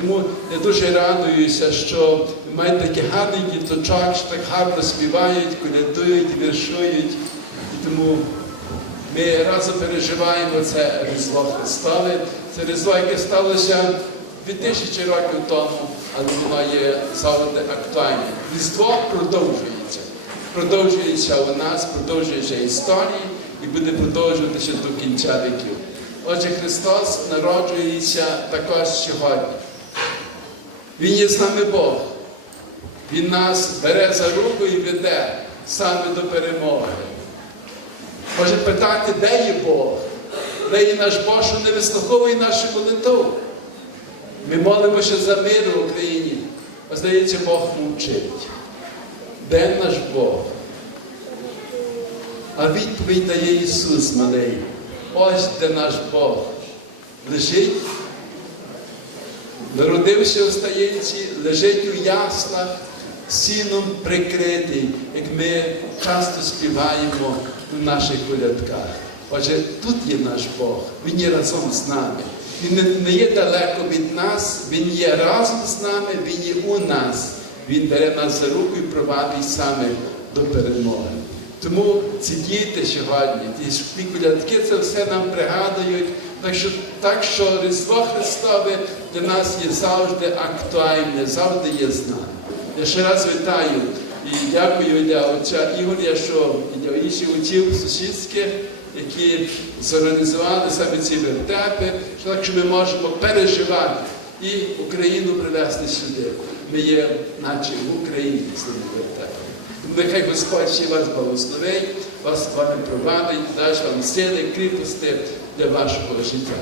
Тому я дуже радуюся, що мають такі гарні діточок, що так гарно співають, колядують, віршують. І тому ми разом переживаємо це Різдво Христове. Це Різдво, яке сталося 2000 років тому, але воно є завжди актуальне. Різдво продовжується. Продовжується у нас, продовжується історія і буде продовжуватися до кінця віків. Отже, Христос народжується також сьогодні. Він є з нами Бог. Він нас бере за руку і веде саме до перемоги. Може питати, де є Бог? Де є наш Бог, що не вислуховує нашу молитву? Ми молимося за мир в Україні. А здається, Бог мовчить. Де наш Бог? А відповідь дає Ісус малий. Ось де наш Бог. Лежить, народився в стаєнці, лежить у яслах, сіном прикритий, як ми часто співаємо у наших колядках. Отже, тут є наш Бог, Він є разом з нами. Він не є далеко від нас, Він є разом з нами, Він є у нас. Він бере нас за руку і провадить саме до перемоги. Тому ці діти сьогодні, ті, колядки, це все нам пригадують. Так що, так що Різдво Христове для нас є завжди актуальне, завжди є з. Я ще раз вітаю і дякую для отця Ігоря, що і для інших отців сусідських, які зорганізували саме ці вертепи, що так що ми можемо переживати і Україну привезти сюди. Ми є, наче в Україні з ними вертепами. Нехай Господь ще вас благословить, вас з вами провадить, дасть вам сили, кріпости для вашого життя.